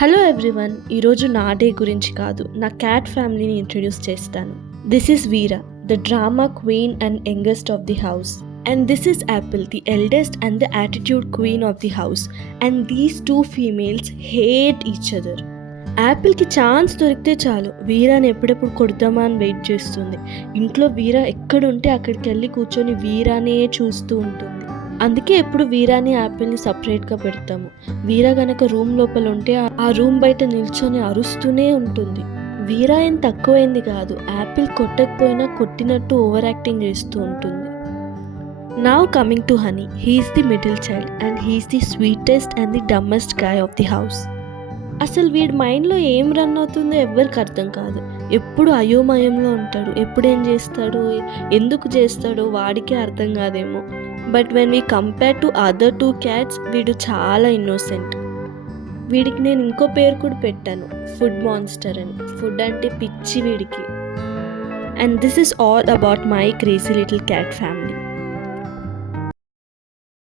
Hello everyone, ఈరోజు నా day గురించి కాదు, నా క్యాట్ ఫ్యామిలీని ఇంట్రడ్యూస్ చేస్తాను. This is Veera, the drama queen and youngest of the house. And this is Apple, the eldest and the attitude queen of the house. And these two females hate each other. యాపిల్కి chance దొరికితే చాలు వీరాని ఎప్పుడెప్పుడు కొడతామా అని wait చేస్తుంది. ఇంట్లో వీరా ఎక్కడుంటే అక్కడికి వెళ్ళి కూర్చొని వీరానే చూస్తూ ఉంటుంది. అందుకే ఎప్పుడు వీరాని యాపిల్ని సపరేట్గా పెడతాము. వీరా గనక రూమ్ లోపల ఉంటే ఆ రూమ్ బయట నిల్చొని అరుస్తూనే ఉంటుంది. వీరా ఏం తక్కువైంది కాదు, యాపిల్ కొట్టకపోయినా కొట్టినట్టు ఓవర్ యాక్టింగ్ చేస్తూ ఉంటుంది. Now coming to Honey, he is the middle child and he is the sweetest and the dumbest guy of the house. అసలు వీడి మైండ్లో ఏం రన్ అవుతుందో ఎవ్వరికి అర్థం కాదు. ఎప్పుడు అయోమయంలో ఉంటాడు. ఎప్పుడేం చేస్తాడో ఎందుకు చేస్తాడో వాడికే అర్థం కాదేమో. But when we compare to other two cats, వీడు చాలా ఇన్నోసెంట్. వీడికి నేను ఇంకో పేరు కూడా పెట్టాను, ఫుడ్ మాన్స్టర్ అని. ఫుడ్ అంటే పిచ్చి వీడికి. And this is all about my crazy little cat family.